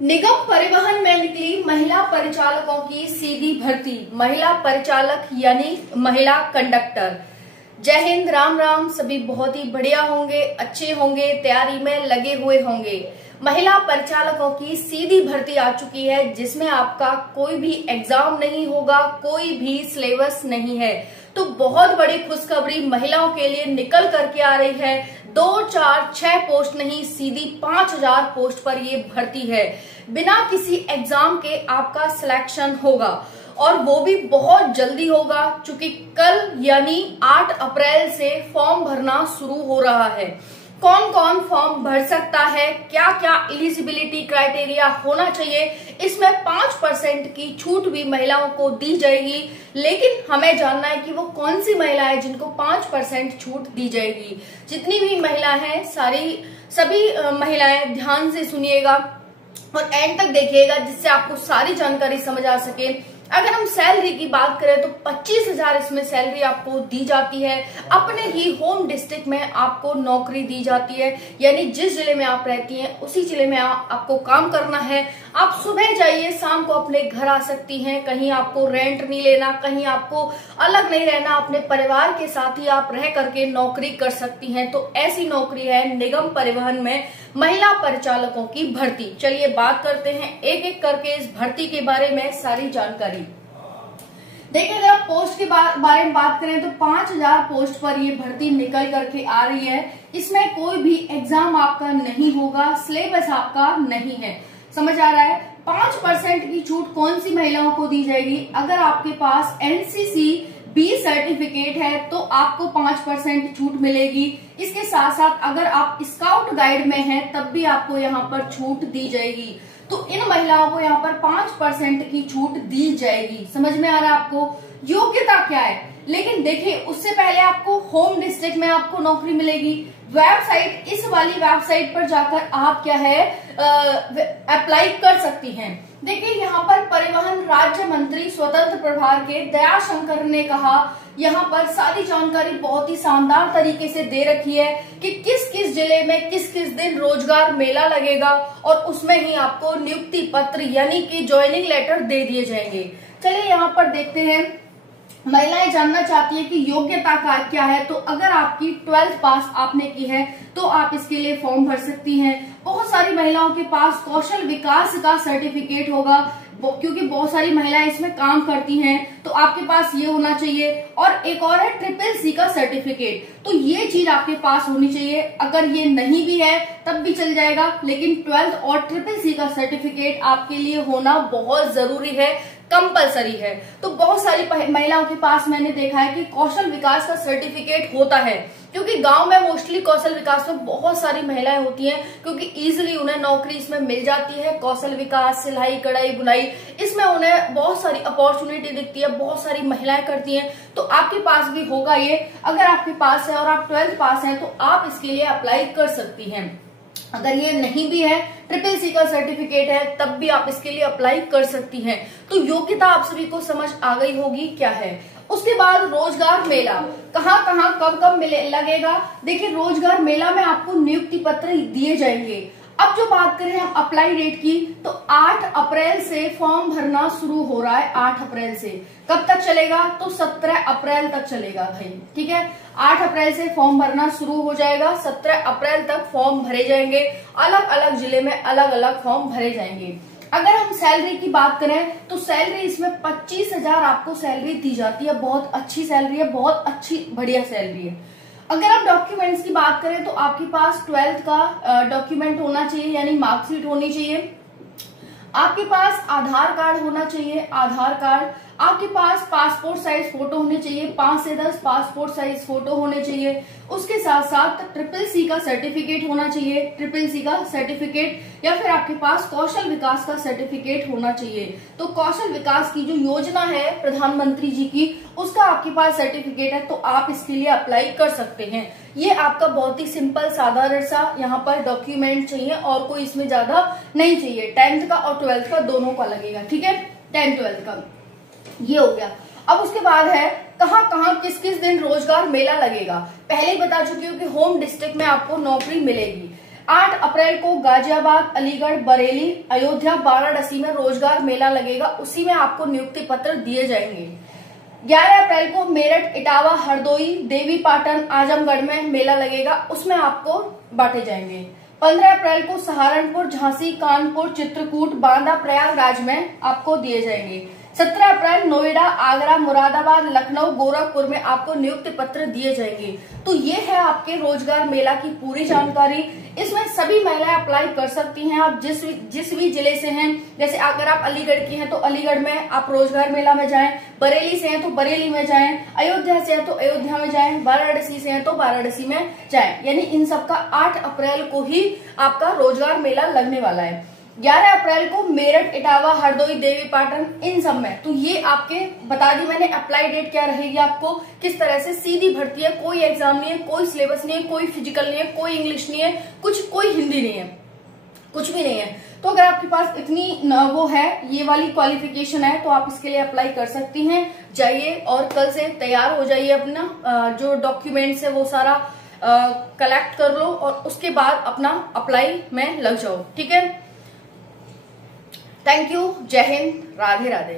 निगम परिवहन में निकली महिला परिचालकों की सीधी भर्ती। महिला परिचालक यानी महिला कंडक्टर। जय हिंद, राम राम। सभी बहुत ही बढ़िया होंगे, अच्छे होंगे, तैयारी में लगे हुए होंगे। महिला परिचालकों की सीधी भर्ती आ चुकी है, जिसमें आपका कोई भी एग्जाम नहीं होगा, कोई भी सिलेबस नहीं है। तो बहुत बड़ी खुशखबरी महिलाओं के लिए निकल करके आ रही है। 2, 4, 6 पोस्ट नहीं, सीधी 5000 पोस्ट पर ये भर्ती है। बिना किसी एग्जाम के आपका सिलेक्शन होगा और वो भी बहुत जल्दी होगा, क्योंकि कल यानी 8 अप्रैल से फॉर्म भरना शुरू हो रहा है। कौन कौन फॉर्म भर सकता है, क्या क्या एलिजिबिलिटी क्राइटेरिया होना चाहिए, इसमें 5% की छूट भी महिलाओं को दी जाएगी। लेकिन हमें जानना है कि वो कौन सी महिला है जिनको 5% छूट दी जाएगी। जितनी भी महिला है सभी महिलाएं ध्यान से सुनिएगा और एंड तक देखिएगा, जिससे आपको सारी जानकारी समझ आ सके। अगर हम सैलरी की बात करें तो 25,000 इसमें सैलरी आपको दी जाती है। अपने ही होम डिस्ट्रिक्ट में आपको नौकरी दी जाती है, यानी जिस जिले में आप रहती हैं उसी जिले में आपको काम करना है। आप सुबह जाइए, शाम को अपने घर आ सकती हैं। कहीं आपको रेंट नहीं लेना, कहीं आपको अलग नहीं रहना, अपने परिवार के साथ ही आप रह करके नौकरी कर सकती हैं। तो ऐसी नौकरी है निगम परिवहन में महिला परिचालकों की भर्ती। चलिए बात करते हैं एक एक करके इस भर्ती के बारे में सारी जानकारी। देखिए, अगर आप पोस्ट के बारे में बात करें तो 5000 पोस्ट पर ये भर्ती निकल करके आ रही है। इसमें कोई भी एग्जाम आपका नहीं होगा, सिलेबस आपका नहीं है। समझ आ रहा है? 5% की छूट कौन सी महिलाओं को दी जाएगी? अगर आपके पास एनसीसी बी सर्टिफिकेट है तो आपको 5% छूट मिलेगी। इसके साथ साथ अगर आप स्काउट गाइड में हैं तब भी आपको यहाँ पर छूट दी जाएगी। तो इन महिलाओं को यहाँ पर 5% की छूट दी जाएगी। समझ में आ रहा है आपको? योग्यता क्या है? लेकिन देखिए, उससे पहले आपको होम डिस्ट्रिक्ट में आपको नौकरी मिलेगी। वेबसाइट, इस वाली वेबसाइट पर जाकर आप क्या है अप्लाई कर सकती हैं। देखिए, यहाँ पर परिवहन राज्य मंत्री स्वतंत्र प्रभार के दयाशंकर ने कहा, यहाँ पर सारी जानकारी बहुत ही शानदार तरीके से दे रखी है कि किस किस जिले में किस किस दिन रोजगार मेला लगेगा और उसमें ही आपको नियुक्ति पत्र यानी कि ज्वाइनिंग लेटर दे दिए जाएंगे। चलिए यहाँ पर देखते हैं। महिलाएं जानना चाहती है कि योग्यता का क्या है। तो अगर आपकी 12th पास आपने की है तो आप इसके लिए फॉर्म भर सकती हैं। बहुत सारी महिलाओं के पास कौशल विकास का सर्टिफिकेट होगा, क्योंकि बहुत सारी महिलाएं इसमें काम करती हैं, तो आपके पास ये होना चाहिए। और एक और है CCC का सर्टिफिकेट, तो ये चीज आपके पास होनी चाहिए। अगर ये नहीं भी है तब भी चल जाएगा, लेकिन 12th और CCC का सर्टिफिकेट आपके लिए होना बहुत जरूरी है, कंपलसरी है। तो बहुत सारी महिलाओं के पास मैंने देखा है कि कौशल विकास का सर्टिफिकेट होता है, क्योंकि गांव में मोस्टली कौशल विकास में बहुत सारी महिलाएं होती हैं, क्योंकि इजीली उन्हें नौकरी इसमें मिल जाती है। कौशल विकास, सिलाई, कढ़ाई, बुनाई, इसमें उन्हें बहुत सारी अपॉर्चुनिटी दिखती है, बहुत सारी महिलाएं करती हैं। तो आपके पास भी होगा ये। अगर आपके पास है और आप 12th पास हैं तो आप इसके लिए अप्लाई कर सकती हैं। अगर ये नहीं भी है, CCC का सर्टिफिकेट है, तब भी आप इसके लिए अप्लाई कर सकती हैं। तो योग्यता आप सभी को समझ आ गई होगी क्या है। उसके बाद रोजगार मेला कहाँ कहाँ कब कब लगेगा। देखिए, रोजगार मेला में आपको नियुक्ति पत्र दिए जाएंगे। अब जो बात करें हम अप्लाई डेट की, तो 8 अप्रैल से फॉर्म भरना शुरू हो रहा है। 8 अप्रैल से कब तक चलेगा? तो 17 अप्रैल तक चलेगा भाई, ठीक है। 8 अप्रैल से फॉर्म भरना शुरू हो जाएगा, 17 अप्रैल तक फॉर्म भरे जाएंगे। अलग अलग जिले में अलग अलग फॉर्म भरे जाएंगे। अगर हम सैलरी की बात करें तो सैलरी इसमें 25,000 आपको सैलरी दी जाती है। बहुत अच्छी सैलरी है, बहुत अच्छी बढ़िया सैलरी है। अगर आप डॉक्यूमेंट्स की बात करें तो आपके पास 12th का डॉक्यूमेंट होना चाहिए, यानी मार्कशीट होनी चाहिए। आपके पास आधार कार्ड होना चाहिए, आधार कार्ड। आपके पास पासपोर्ट साइज फोटो होने चाहिए, 5 से 10 पासपोर्ट साइज फोटो होने चाहिए। उसके साथ साथ CCC का सर्टिफिकेट होना चाहिए, CCC का सर्टिफिकेट, या फिर आपके पास कौशल विकास का सर्टिफिकेट होना चाहिए। तो कौशल विकास की जो योजना है प्रधानमंत्री जी की, उसका आपके पास सर्टिफिकेट है, तो आप इसके लिए अप्लाई कर सकते हैं। ये आपका बहुत ही सिंपल साधारण सा यहाँ पर डॉक्यूमेंट चाहिए और कोई इसमें ज्यादा नहीं चाहिए। 10th का और 12th का दोनों का लगेगा, ठीक है। 10th 12th का ये हो गया। अब उसके बाद है कहाँ कहाँ किस किस दिन रोजगार मेला लगेगा। पहले ही बता चुकी हूँ कि होम डिस्ट्रिक्ट में आपको नौकरी मिलेगी। 8 अप्रैल को गाजियाबाद, अलीगढ़, बरेली, अयोध्या, वाराणसी में रोजगार मेला लगेगा, उसी में आपको नियुक्ति पत्र दिए जाएंगे। 11 अप्रैल को मेरठ, इटावा, हरदोई, देवीपाटन, आजमगढ़ में मेला लगेगा, उसमें आपको बांटे जाएंगे। 15 अप्रैल को सहारनपुर, झांसी, कानपुर, चित्रकूट, बांदा, प्रयागराज में आपको दिए जाएंगे। 17 अप्रैल नोएडा, आगरा, मुरादाबाद, लखनऊ, गोरखपुर में आपको नियुक्ति पत्र दिए जाएंगे। तो ये है आपके रोजगार मेला की पूरी जानकारी। इसमें सभी महिलाएं अप्लाई कर सकती हैं। आप जिस भी जिले से हैं, जैसे अगर आप अलीगढ़ की हैं तो अलीगढ़ में आप रोजगार मेला में जाएं, बरेली से हैं तो बरेली में जाएं, अयोध्या से हैं तो अयोध्या में जाएं, वाराणसी से हैं तो वाराणसी में जाएं। यानी इन सबका 8 अप्रैल को ही आपका रोजगार मेला लगने वाला है। 11 अप्रैल को मेरठ, इटावा, हरदोई, देवीपाटन, इन सब में। तो ये आपके बता दी मैंने अप्लाई डेट क्या रहेगी, आपको किस तरह से सीधी भर्ती है, कोई एग्जाम नहीं है, कोई सिलेबस नहीं है, कोई फिजिकल नहीं है, कोई इंग्लिश नहीं है, कोई हिंदी नहीं है, कुछ भी नहीं है। तो अगर आपके पास इतनी वो है, ये वाली क्वालिफिकेशन है, तो आप इसके लिए अप्लाई कर सकती हैं। जाइए और कल से तैयार हो जाइए, अपना जो डॉक्यूमेंट्स है वो सारा कलेक्ट कर लो और उसके बाद अपना अप्लाई में लग जाओ। ठीक है, थैंक यू, जय हिंद, राधे राधे।